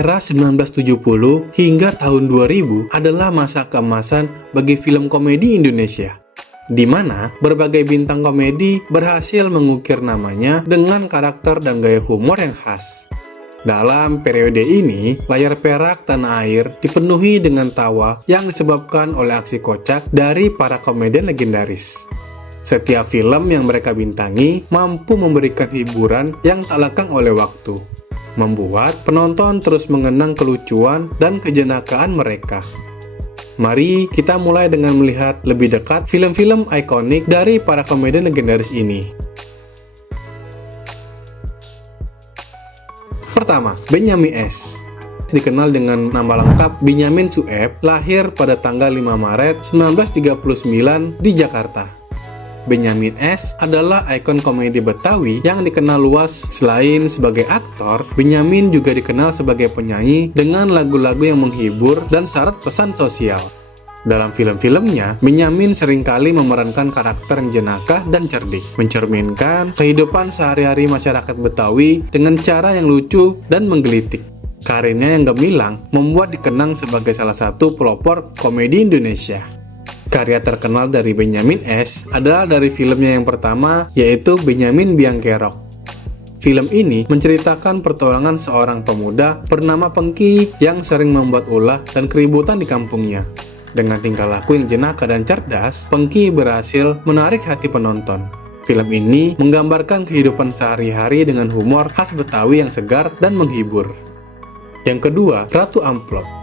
Era 1970 hingga tahun 2000 adalah masa keemasan bagi film komedi Indonesia, di mana berbagai bintang komedi berhasil mengukir namanya dengan karakter dan gaya humor yang khas. Dalam periode ini, layar perak tanah air dipenuhi dengan tawa yang disebabkan oleh aksi kocak dari para komedian legendaris. Setiap film yang mereka bintangi mampu memberikan hiburan yang tak lekang oleh waktu, membuat penonton terus mengenang kelucuan dan kejenakaan mereka. Mari kita mulai dengan melihat lebih dekat film-film ikonik dari para komedian legendaris ini. Pertama, Benyamin S. Dikenal dengan nama lengkap Benyamin Sueb, lahir pada tanggal 5 Maret 1939 di Jakarta. Benyamin S. adalah ikon komedi Betawi yang dikenal luas. Selain sebagai aktor, Benyamin juga dikenal sebagai penyanyi dengan lagu-lagu yang menghibur dan syarat pesan sosial. Dalam film-filmnya, Benyamin seringkali memerankan karakter yang jenaka dan cerdik, mencerminkan kehidupan sehari-hari masyarakat Betawi dengan cara yang lucu dan menggelitik. Karirnya yang gemilang membuat dikenang sebagai salah satu pelopor komedi Indonesia. Karya terkenal dari Benyamin S. adalah dari filmnya yang pertama, yaitu Benyamin Biang Kerok. Film ini menceritakan pertolongan seorang pemuda bernama Pengki yang sering membuat ulah dan keributan di kampungnya. Dengan tingkah laku yang jenaka dan cerdas, Pengki berhasil menarik hati penonton. Film ini menggambarkan kehidupan sehari-hari dengan humor khas Betawi yang segar dan menghibur. Yang kedua, Ratu Amplop.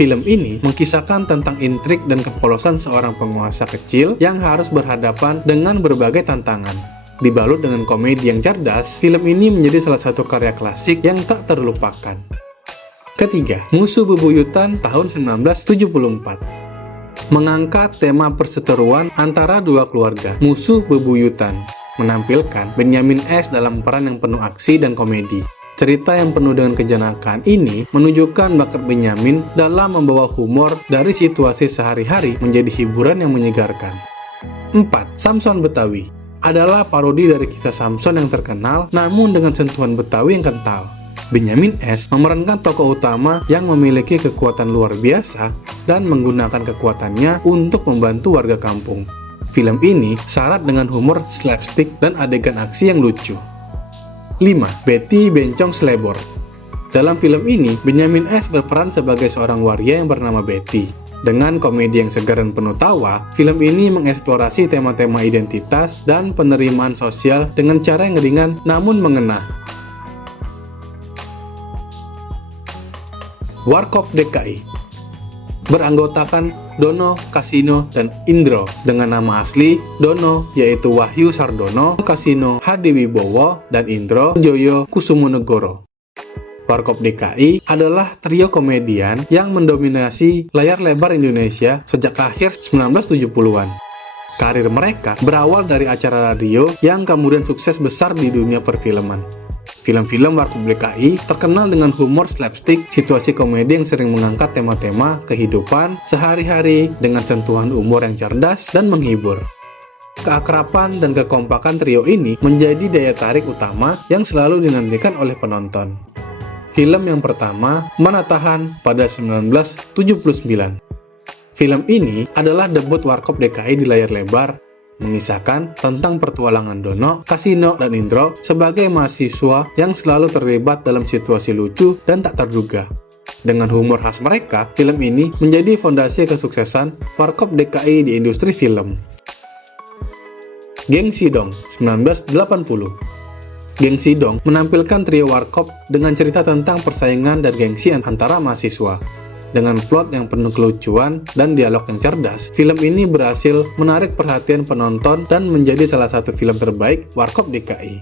Film ini mengisahkan tentang intrik dan kepolosan seorang penguasa kecil yang harus berhadapan dengan berbagai tantangan. Dibalut dengan komedi yang cerdas, film ini menjadi salah satu karya klasik yang tak terlupakan. Ketiga, Musuh Bebuyutan tahun 1974. Mengangkat tema perseteruan antara dua keluarga, Musuh Bebuyutan, menampilkan Benyamin S. dalam peran yang penuh aksi dan komedi. Cerita yang penuh dengan kejenakaan ini menunjukkan bakat Benyamin dalam membawa humor dari situasi sehari-hari menjadi hiburan yang menyegarkan. 4. Samson Betawi adalah parodi dari kisah Samson yang terkenal namun dengan sentuhan Betawi yang kental. Benyamin S. memerankan tokoh utama yang memiliki kekuatan luar biasa dan menggunakan kekuatannya untuk membantu warga kampung. Film ini syarat dengan humor slapstick dan adegan aksi yang lucu. 5. Betty Bencong Slebor. Dalam film ini, Benyamin S. berperan sebagai seorang waria yang bernama Betty. Dengan komedi yang segar dan penuh tawa, film ini mengeksplorasi tema-tema identitas dan penerimaan sosial dengan cara yang ringan namun mengena. Warkop DKI beranggotakan Dono, Kasino, dan Indro. Dengan nama asli, Dono yaitu Wahyu Sardono, Kasino Hadiwibowo, dan Indro Joyo Kusumonegoro. Warkop DKI adalah trio komedian yang mendominasi layar lebar Indonesia sejak akhir 1970-an. Karir mereka berawal dari acara radio yang kemudian sukses besar di dunia perfilman. Film-film Warkop DKI terkenal dengan humor slapstick, situasi komedi yang sering mengangkat tema-tema kehidupan sehari-hari dengan sentuhan humor yang cerdas dan menghibur. Keakraban dan kekompakan trio ini menjadi daya tarik utama yang selalu dinantikan oleh penonton. Film yang pertama, Manatahan pada 1979. Film ini adalah debut Warkop DKI di layar lebar, mengisahkan tentang pertualangan Dono, Kasino, dan Indro sebagai mahasiswa yang selalu terlibat dalam situasi lucu dan tak terduga. Dengan humor khas mereka, film ini menjadi fondasi kesuksesan Warkop DKI di industri film. Geng Sidong 1980. Geng Sidong menampilkan trio Warkop dengan cerita tentang persaingan dan gengsi antara mahasiswa. Dengan plot yang penuh kelucuan dan dialog yang cerdas, film ini berhasil menarik perhatian penonton dan menjadi salah satu film terbaik Warkop DKI.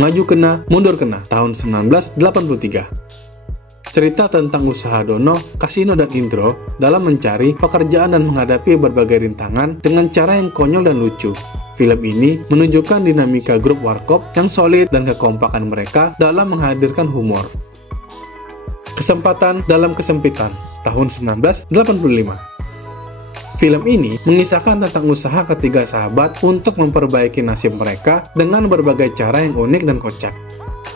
Maju Kena, Mundur Kena tahun 1983. Cerita tentang usaha Dono, Kasino, dan Indro dalam mencari pekerjaan dan menghadapi berbagai rintangan dengan cara yang konyol dan lucu. Film ini menunjukkan dinamika grup Warkop yang solid dan kekompakan mereka dalam menghadirkan humor. Kesempatan dalam Kesempitan tahun 1985. Film ini mengisahkan tentang usaha ketiga sahabat untuk memperbaiki nasib mereka dengan berbagai cara yang unik dan kocak.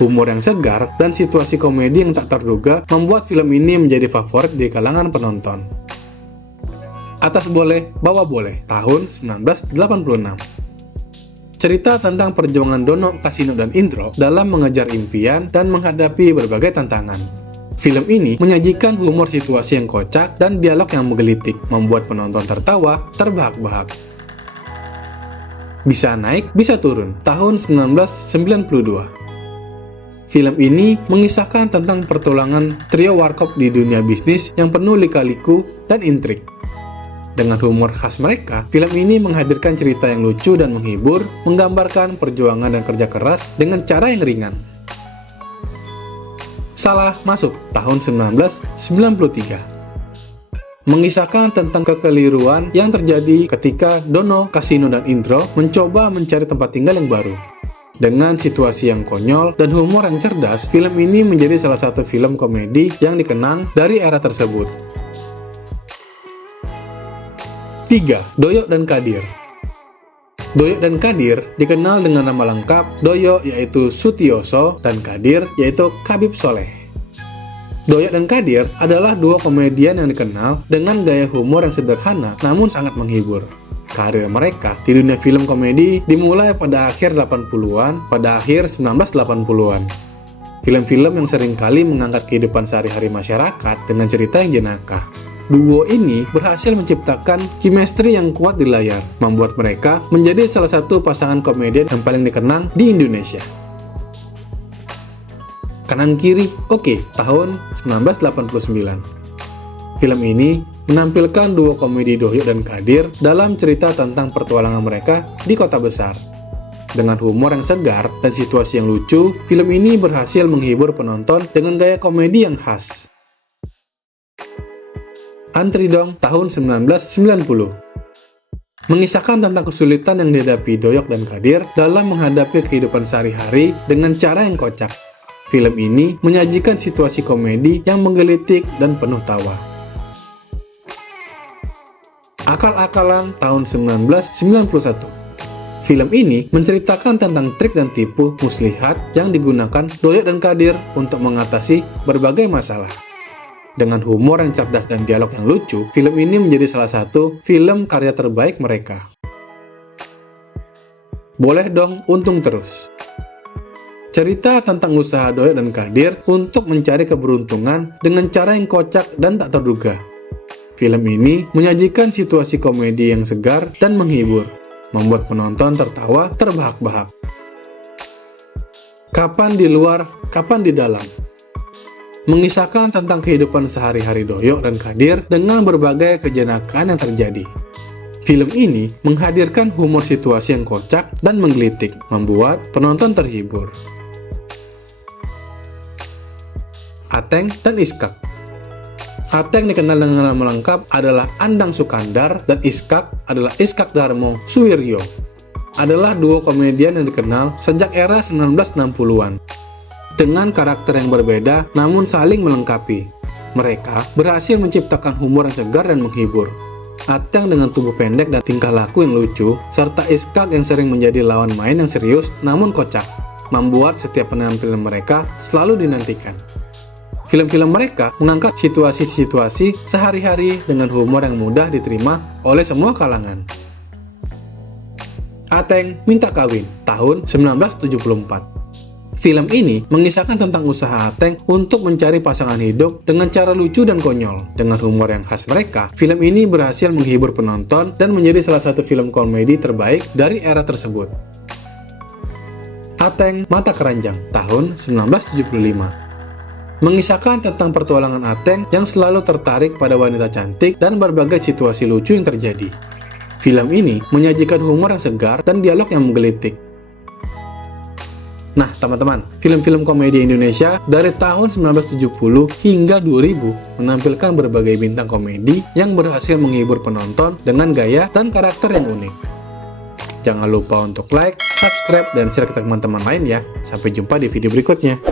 Humor yang segar dan situasi komedi yang tak terduga membuat film ini menjadi favorit di kalangan penonton. Atas boleh, bawah boleh, tahun 1986. Cerita tentang perjuangan Dono, Kasino, dan Indro dalam mengejar impian dan menghadapi berbagai tantangan. Film ini menyajikan humor situasi yang kocak dan dialog yang menggelitik, membuat penonton tertawa terbahak-bahak. Bisa naik, bisa turun, tahun 1992. Film ini mengisahkan tentang pertulangan trio warkop di dunia bisnis yang penuh lika-liku dan intrik. Dengan humor khas mereka, film ini menghadirkan cerita yang lucu dan menghibur, menggambarkan perjuangan dan kerja keras dengan cara yang ringan. Salah Masuk, tahun 1993. Mengisahkan tentang kekeliruan yang terjadi ketika Dono, Kasino, dan Indro mencoba mencari tempat tinggal yang baru. Dengan situasi yang konyol dan humor yang cerdas, film ini menjadi salah satu film komedi yang dikenang dari era tersebut. 3. Doyok dan Kadir. Doyok dan Kadir dikenal dengan nama lengkap Doyok yaitu Sutioso dan Kadir yaitu Khabib Soleh. Doyok dan Kadir adalah dua komedian yang dikenal dengan gaya humor yang sederhana namun sangat menghibur. Karir mereka di dunia film komedi dimulai pada akhir 80-an, pada akhir 1980-an. Film-film yang seringkali mengangkat kehidupan sehari-hari masyarakat dengan cerita yang jenaka. Duo ini berhasil menciptakan chemistry yang kuat di layar, membuat mereka menjadi salah satu pasangan komedian yang paling dikenang di Indonesia. Kanan Kiri Oke, tahun 1989. Film ini menampilkan duo komedi Doyok dan Kadir dalam cerita tentang pertualangan mereka di kota besar. Dengan humor yang segar dan situasi yang lucu, film ini berhasil menghibur penonton dengan gaya komedi yang khas. Antri Dong, tahun 1990. Mengisahkan tentang kesulitan yang dihadapi Doyok dan Kadir dalam menghadapi kehidupan sehari-hari dengan cara yang kocak. Film ini menyajikan situasi komedi yang menggelitik dan penuh tawa. Akal-akalan, tahun 1991. Film ini menceritakan tentang trik dan tipu muslihat yang digunakan Doyok dan Kadir untuk mengatasi berbagai masalah. Dengan humor yang cerdas dan dialog yang lucu, film ini menjadi salah satu film karya terbaik mereka. Boleh Dong Untung Terus. Cerita tentang usaha Doyok dan Kadir untuk mencari keberuntungan dengan cara yang kocak dan tak terduga. Film ini menyajikan situasi komedi yang segar dan menghibur, membuat penonton tertawa terbahak-bahak. Kapan di Luar, Kapan di Dalam. Mengisahkan tentang kehidupan sehari-hari Doyok dan Kadir dengan berbagai kejenakaan yang terjadi. Film ini menghadirkan humor situasi yang kocak dan menggelitik, membuat penonton terhibur. Ateng dan Iskak. Ateng dikenal dengan nama lengkap adalah Andang Sukandar dan Iskak adalah Iskak Darmo Suwiryo. Adalah duo komedian yang dikenal sejak era 1960-an. Dengan karakter yang berbeda namun saling melengkapi. Mereka berhasil menciptakan humor yang segar dan menghibur. Ateng dengan tubuh pendek dan tingkah laku yang lucu, serta Iskak yang sering menjadi lawan main yang serius namun kocak, membuat setiap penampilan mereka selalu dinantikan. Film-film mereka mengangkat situasi-situasi sehari-hari dengan humor yang mudah diterima oleh semua kalangan. Ateng Minta Kawin, tahun 1974. Film ini mengisahkan tentang usaha Ateng untuk mencari pasangan hidup dengan cara lucu dan konyol. Dengan humor yang khas mereka, film ini berhasil menghibur penonton dan menjadi salah satu film komedi terbaik dari era tersebut. Ateng Mata Keranjang, tahun 1975. Mengisahkan tentang pertualangan Ateng yang selalu tertarik pada wanita cantik dan berbagai situasi lucu yang terjadi. Film ini menyajikan humor yang segar dan dialog yang menggelitik. Nah, teman-teman, film-film komedi Indonesia dari tahun 1970 hingga 2000 menampilkan berbagai bintang komedi yang berhasil menghibur penonton dengan gaya dan karakter yang unik. Jangan lupa untuk like, subscribe, dan share ke teman-teman lain ya. Sampai jumpa di video berikutnya.